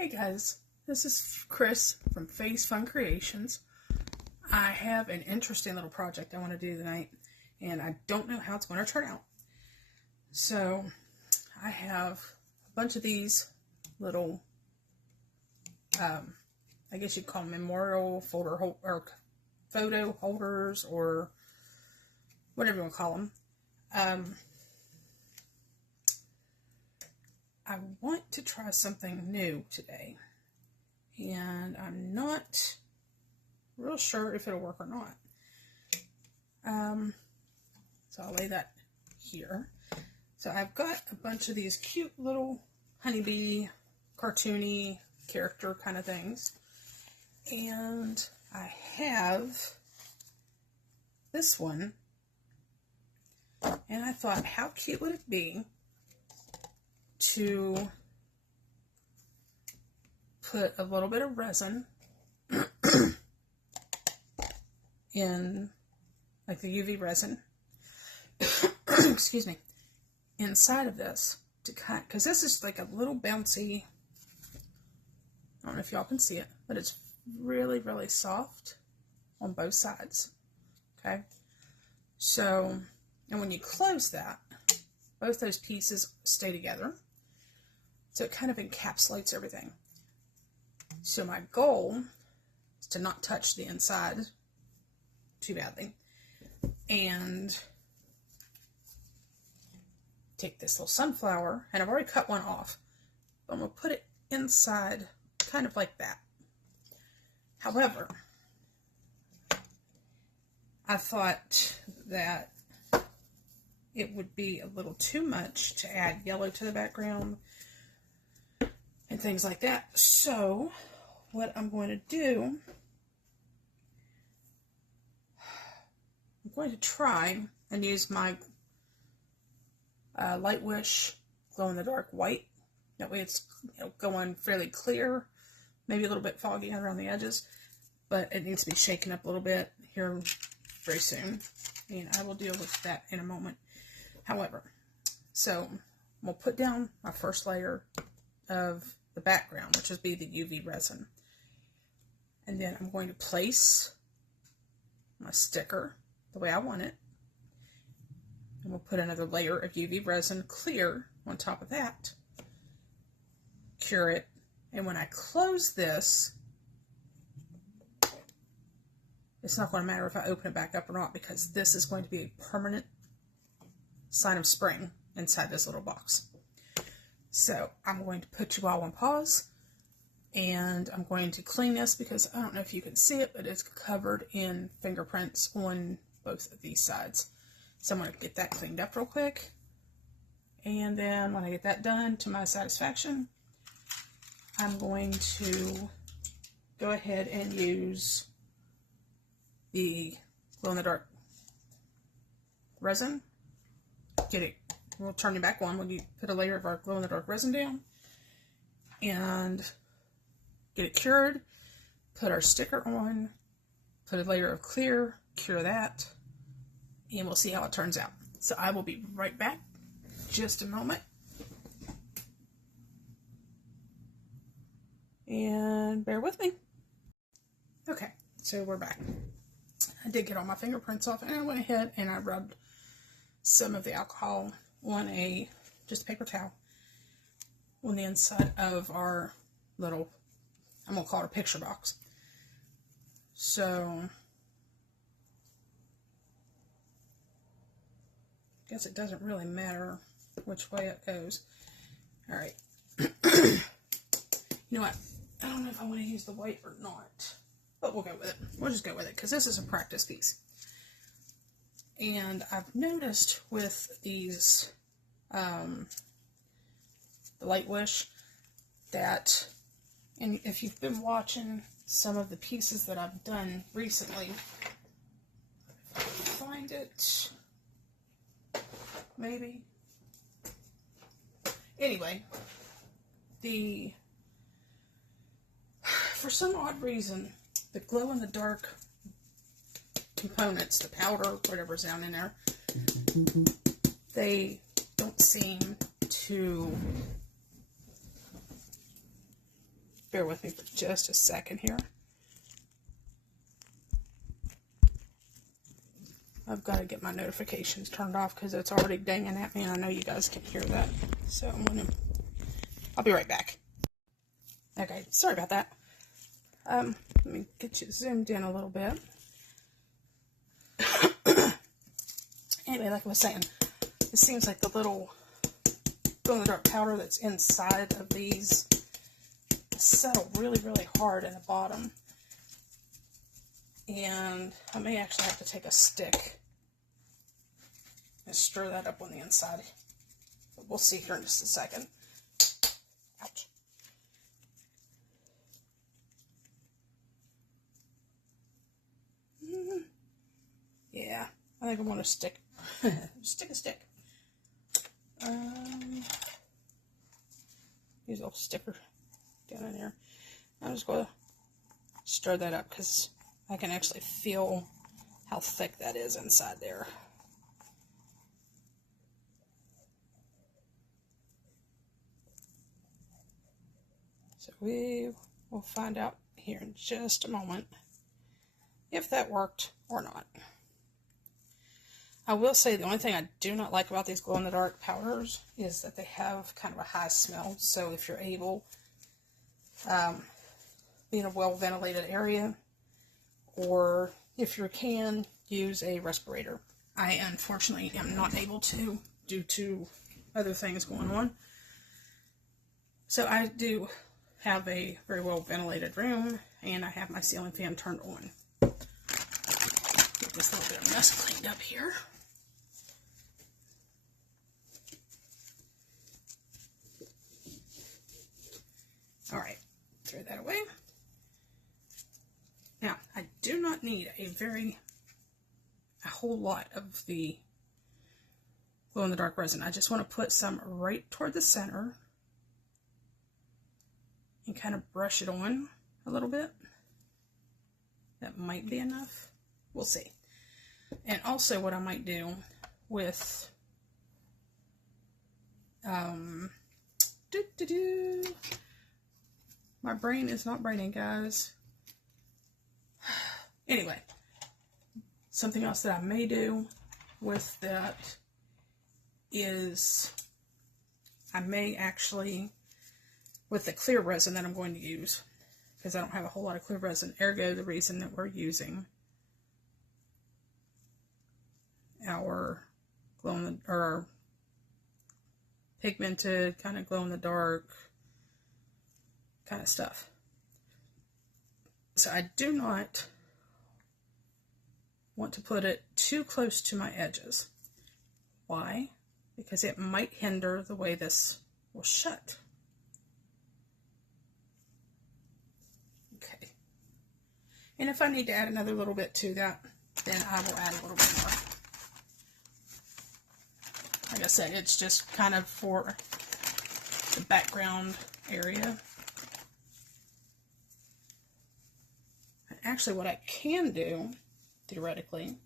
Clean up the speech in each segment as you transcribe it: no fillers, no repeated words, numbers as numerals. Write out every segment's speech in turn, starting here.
Hey guys, this is Chris from Face Fun Creations. I have an interesting little project I want to do tonight, and I don't know how it's going to turn out. So, I have a bunch of these little, I guess you'd call them memorial folder or photo holders, or whatever you want to call them. I want to try something new today, and I'm not real sure if it'll work or not. So I'll lay that here. So I've got a bunch of these cute little honeybee, cartoony character kind of things, and I have this one, and I thought, how cute would it be to put a little bit of resin in, like the UV resin, excuse me, inside of this to cut, because this is like a little bouncy, I don't know if y'all can see it, but it's really, really soft on both sides, okay? So, and when you close that, both those pieces stay together. So it kind of encapsulates everything. So my goal is to not touch the inside too badly. And take this little sunflower, and I've already cut one off, but I'm going to put it inside kind of like that. However, I thought that it would be a little too much to add yellow to the background and things like that. So what I'm going to do, I'm going to try and use my Light Wish glow-in-the-dark white. That way it's going fairly clear, maybe a little bit foggy around the edges, but it needs to be shaken up a little bit here very soon, and I will deal with that in a moment. However, so we'll put down my first layer of the background, which would be the UV resin. And then I'm going to place my sticker the way I want it. And we'll put another layer of UV resin clear on top of that. Cure it. And when I close this, it's not going to matter if I open it back up or not, because this is going to be a permanent sign of spring inside this little box. So I'm going to put you all on pause, and I'm going to clean this because I don't know if you can see it, but it's covered in fingerprints on both of these sides. So I'm going to get that cleaned up real quick, and then when I get that done to my satisfaction, I'm going to go ahead and use the glow-in-the-dark resin. Get it. We'll turn it back on when you put a layer of our glow-in-the-dark resin down, and get it cured. Put our sticker on. Put a layer of clear. Cure that, and we'll see how it turns out. So I will be right back. Just a moment. And bear with me. Okay, so we're back. I did get all my fingerprints off, and I went ahead and I rubbed some of the alcohol on just a paper towel on the inside of our little, I'm going to call it a picture box. So, I guess it doesn't really matter which way it goes. Alright. You know what? I don't know if I want to use the white or not, but we'll go with it. We'll just go with it, because this is a practice piece. And I've noticed with these, the Light Wish, that, and if you've been watching some of the pieces that I've done recently, if I can find it, maybe. Anyway, for some odd reason, the glow-in-the-dark components, the powder, whatever's down in there, they don't seem to bear with me for just a second here. I've got to get my notifications turned off because it's already dinging at me, and I know you guys can hear that. So I'll be right back. Okay, sorry about that. Let me get you zoomed in a little bit. Anyway, like I was saying, it seems like the little glow-in-the-dark powder that's inside of these settle really, really hard in the bottom. And I may actually have to take a stick and stir that up on the inside. But we'll see here in just a second. Ouch. Yeah, I think I want to stick a stick. Use a little sticker down in there. I'm just going to stir that up because I can actually feel how thick that is inside there. So we will find out here in just a moment if that worked or not. I will say the only thing I do not like about these glow-in-the-dark powders is that they have kind of a high smell. So if you're able, be in a well-ventilated area, or if you can, use a respirator. I unfortunately am not able to due to other things going on. So I do have a very well-ventilated room, and I have my ceiling fan turned on. Get this little bit of mess cleaned up here. Alright, throw that away. Now, I do not need a whole lot of the glow-in-the-dark resin. I just want to put some right toward the center and kind of brush it on a little bit. That might be enough. We'll see. And also what I might do with my brain is not braining, guys. Anyway, something else that I may do with that is I may actually, with the clear resin that I'm going to use, because I don't have a whole lot of clear resin, ergo the reason that we're using our or pigmented kind of glow in the dark kind of stuff. So I do not want to put it too close to my edges. Why? Because it might hinder the way this will shut. Okay. And if I need to add another little bit to that, then I will add a little bit more. Like I said, it's just kind of for the background area. Actually, what I can do, theoretically,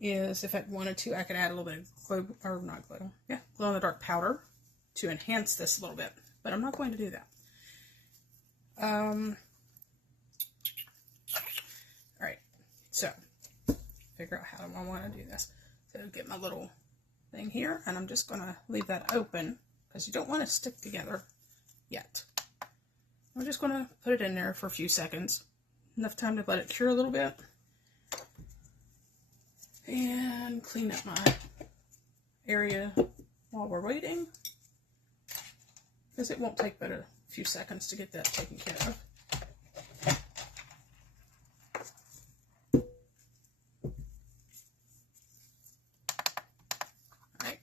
is if I wanted to, I could add a little bit of glow-in-the-dark powder to enhance this a little bit. But I'm not going to do that. Alright, so, figure out how I want to do this. So, get my little thing here, and I'm just going to leave that open, because you don't want to stick together yet. I'm just going to put it in there for a few seconds. Enough time to let it cure a little bit. And clean up my area while we're waiting. Because it won't take but a few seconds to get that taken care of. Alright.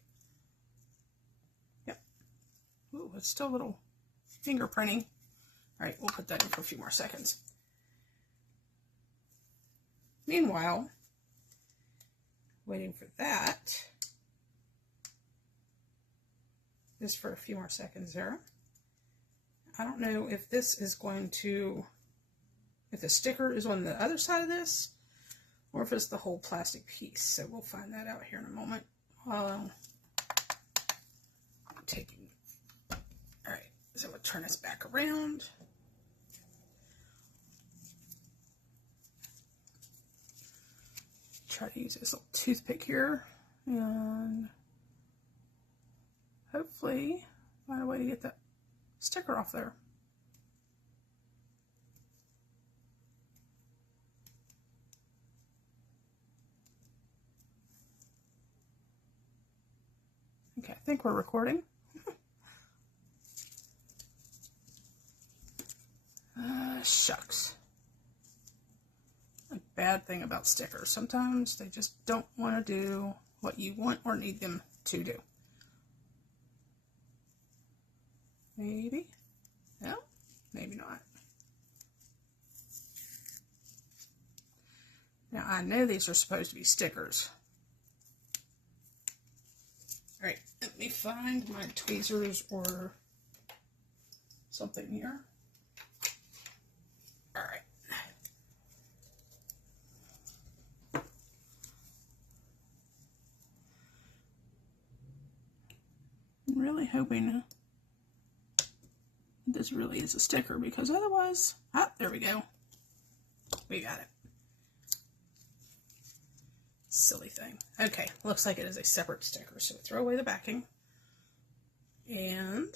Yep. Ooh, it's still a little fingerprinting. Alright, we'll put that in for a few more seconds. Meanwhile, waiting for that, just for a few more seconds there. I don't know if this is going to, if the sticker is on the other side of this, or if it's the whole plastic piece. So we'll find that out here in a moment. I'm taking, all right, so we'll turn this back around. try to use this little toothpick here and hopefully find a way to get that sticker off there. Okay, I think we're recording. Shucks. A bad thing about stickers. Sometimes they just don't want to do what you want or need them to do. Maybe. No, maybe not. Now I know these are supposed to be stickers. Alright, let me find my tweezers or something here. Alright. I'm really hoping this really is a sticker, because otherwise, there we go. We got it. Silly thing. Okay, looks like it is a separate sticker, so throw away the backing. And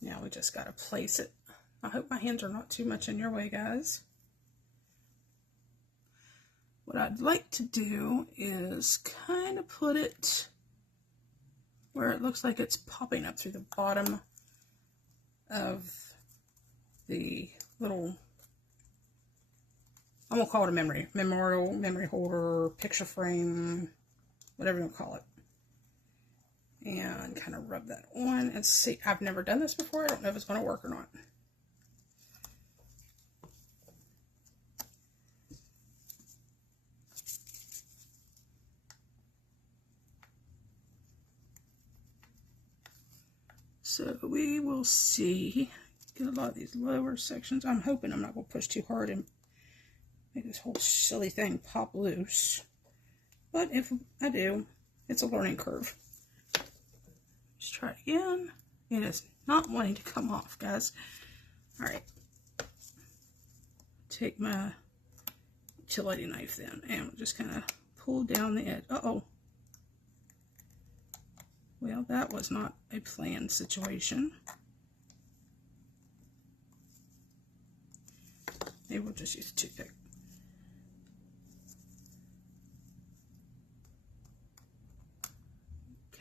now we just got to place it. I hope my hands are not too much in your way, guys. What I'd like to do is kind of put it where it looks like it's popping up through the bottom of the little, I'm going to call it a memorial, memory holder, picture frame, whatever you want to call it. And kind of rub that on and see. I've never done this before. I don't know if it's going to work or not. So we will see. Get a lot of these lower sections. I'm hoping I'm not going to push too hard and make this whole silly thing pop loose. But if I do, it's a learning curve. Let's try it again. It is not wanting to come off, guys. Alright. Take my utility knife then, and we'll just kind of pull down the edge. Uh-oh. Well, that was not a planned situation. Maybe we'll just use a toothpick.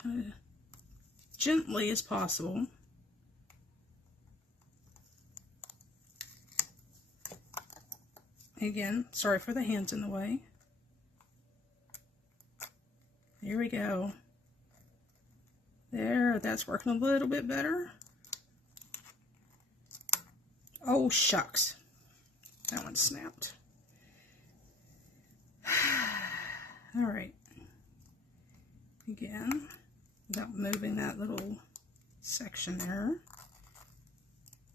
Kind of gently as possible. Again, sorry for the hands in the way. Here we go. There, that's working a little bit better. Oh, shucks. That one snapped. All right. Again, without moving that little section there.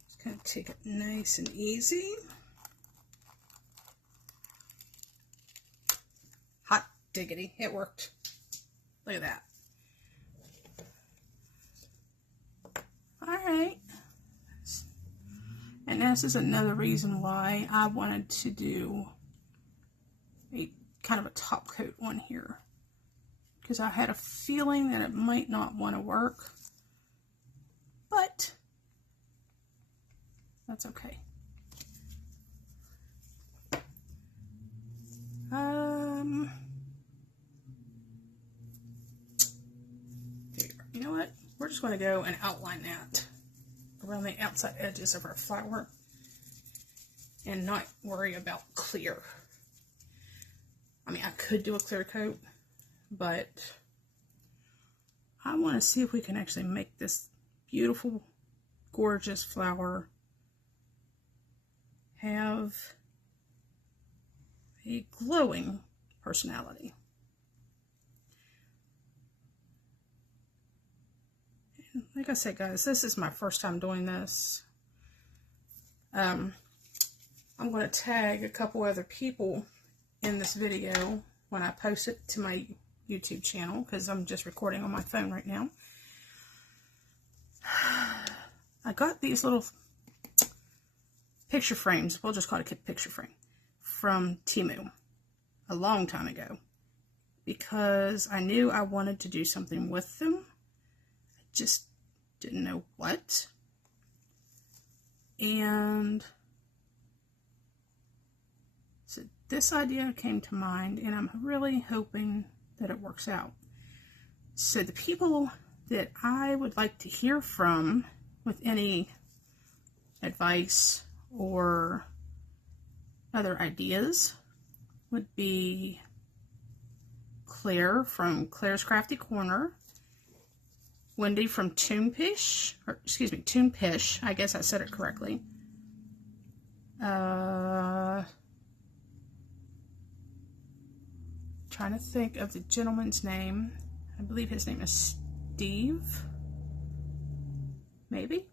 Just kind of take it nice and easy. Hot diggity, it worked. Look at that. Alright, and this is another reason why I wanted to do a kind of a top coat on here, because I had a feeling that it might not want to work, but that's okay. You know what? We're just going to go and outline that around the outside edges of our flower and not worry about clear. I mean, I could do a clear coat, but I want to see if we can actually make this beautiful, gorgeous flower have a glowing personality. Like I said, guys, this is my first time doing this. I'm going to tag a couple other people in this video when I post it to my YouTube channel, because I'm just recording on my phone right now. I got these little picture frames, we'll just call it a picture frame, from Temu. a long time ago because I knew I wanted to do something with them. I just didn't know what. And so this idea came to mind, and I'm really hoping that it works out. So the people that I would like to hear from with any advice or other ideas would be Claire from Claire's Crafty Corner, Wendy from Toonpish, I guess I said it correctly. Trying to think of the gentleman's name. I believe his name is Steve. Maybe?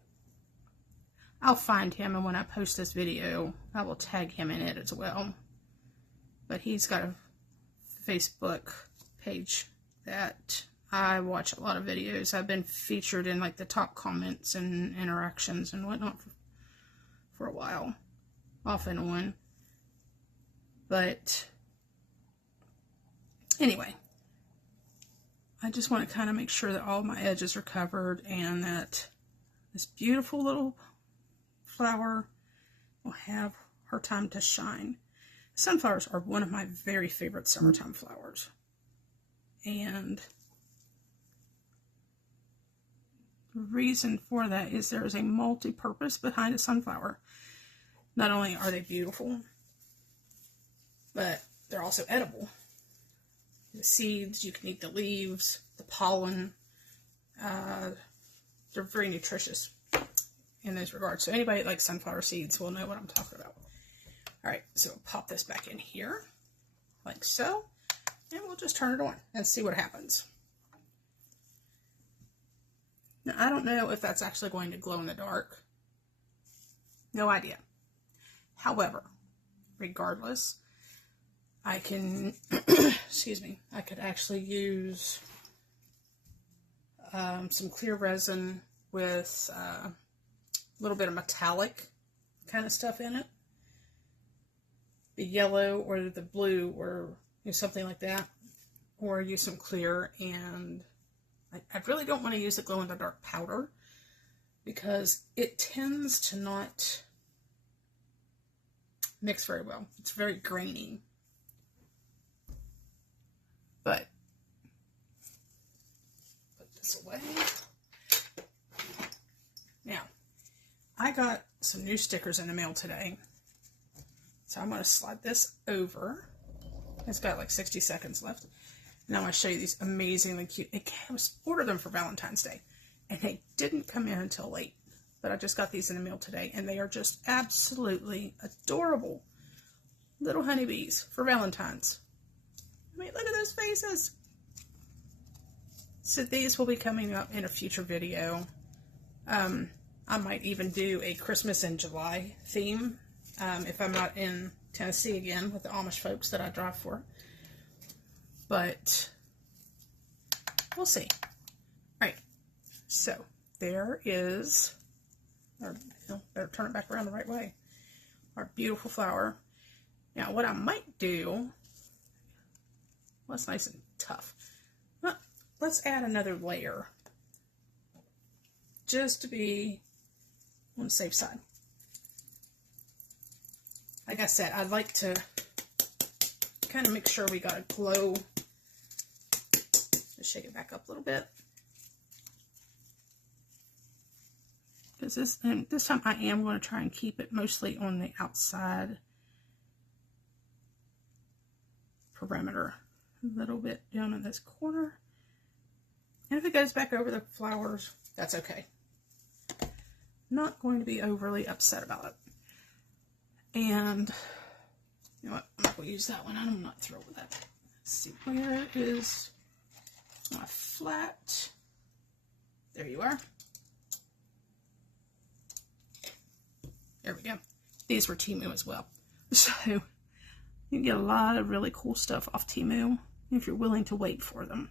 I'll find him, and when I post this video, I will tag him in it as well. But he's got a Facebook page that I watch a lot of videos. I've been featured in like the top comments and interactions and whatnot for a while, off and on. But anyway, I just want to kind of make sure that all my edges are covered and that this beautiful little flower will have her time to shine. Sunflowers are one of my very favorite summertime flowers. And the reason for that is there is a multi-purpose behind a sunflower. Not only are they beautiful, but they're also edible. The seeds, you can eat the leaves, the pollen. They're very nutritious in those regards. So anybody that likes sunflower seeds will know what I'm talking about. Alright, so pop this back in here, like so, and we'll just turn it on and see what happens. Now, I don't know if that's actually going to glow in the dark. No idea. However, regardless, I can, I could actually use some clear resin with a little bit of metallic kind of stuff in it. The yellow or the blue or something like that. Or use some clear, and I really don't want to use the glow-in-the-dark powder because it tends to not mix very well. It's very grainy. But put this away. Now, I got some new stickers in the mail today. So I'm going to slide this over. It's got like 60 seconds left. Now I'm going to show you these amazingly cute. I ordered them for Valentine's Day, and they didn't come in until late. But I just got these in the mail today, and they are just absolutely adorable little honeybees for Valentine's. I mean, look at those faces. So these will be coming up in a future video. I might even do a Christmas in July theme if I'm not in Tennessee again with the Amish folks that I drive for. But we'll see. Alright, so there is, better turn it back around the right way, our beautiful flower. Now what I might do, well, it's nice and tough. Let's add another layer just to be on the safe side. Like I said, I'd like to kind of make sure we got a glow. Just shake it back up a little bit. Because this time I am going to try and keep it mostly on the outside perimeter. A little bit down in this corner. And if it goes back over the flowers, that's okay. Not going to be overly upset about it. And you know what? I'm not going to use that one. I'm not thrilled with that. Let's see, where is my flat? There you are. There we go. These were Temu as well. So you can get a lot of really cool stuff off Temu if you're willing to wait for them.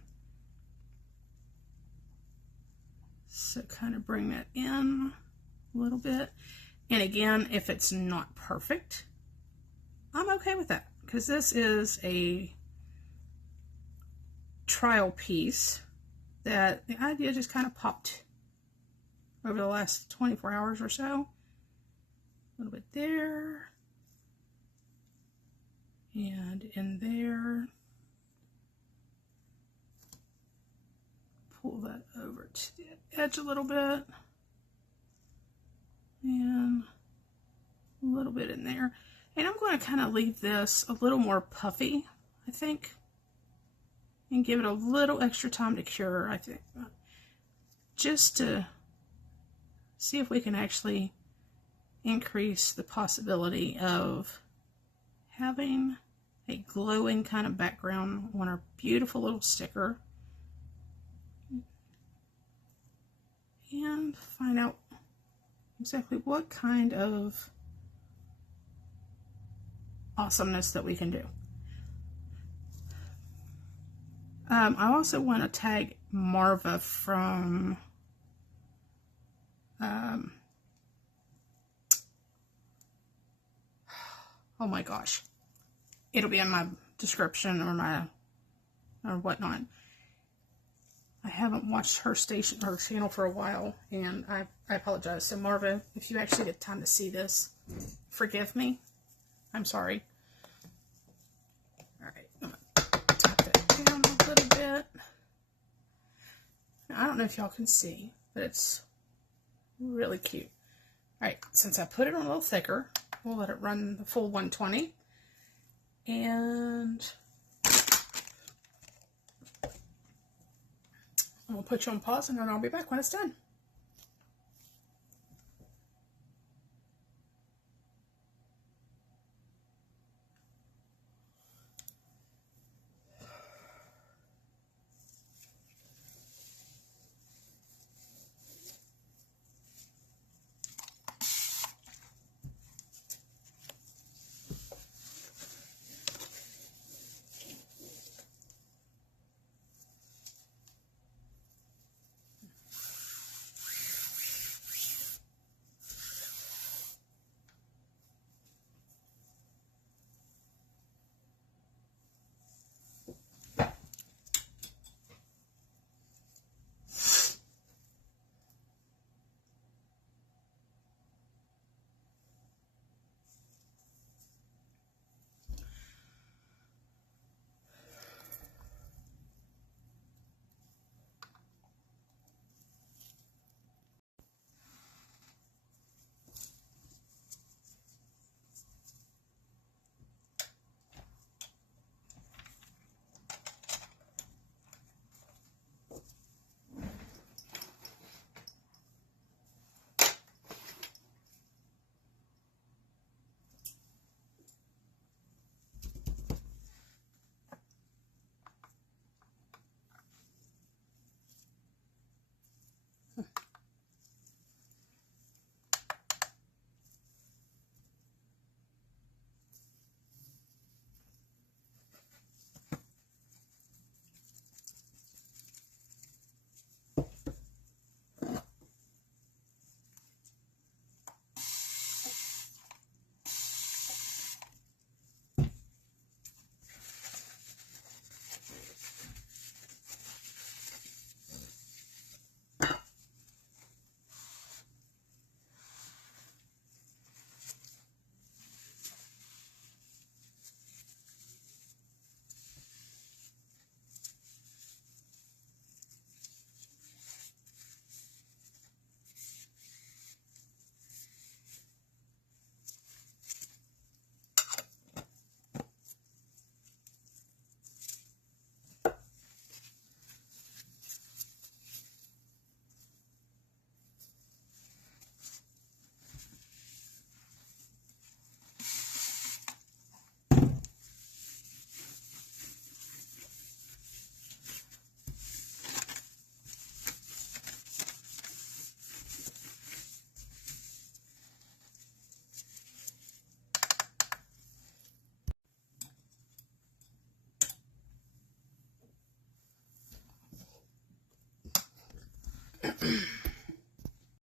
So kind of bring that in a little bit. And again, if it's not perfect, I'm okay with that. because this is a trial piece that the idea just kind of popped over the last 24 hours or so. A little bit there. And in there. Pull that over to the edge a little bit. And a little bit in there. And I'm going to kind of leave this a little more puffy, I think. And give it a little extra time to cure, I think. Just to see if we can actually increase the possibility of having a glowing kind of background on our beautiful little sticker. And find out exactly what kind of awesomeness that we can do. I also want to tag Marva from oh my gosh, it'll be in my description or whatnot. I haven't watched her channel for a while, and I apologize. So Marva, if you actually get time to see this, forgive me. I'm sorry. All right, I'm gonna tap that down a little bit. Now, I don't know if y'all can see, but it's really cute. All right, since I put it on a little thicker, we'll let it run the full 120. And I'm gonna put you on pause, and then I'll be back when it's done.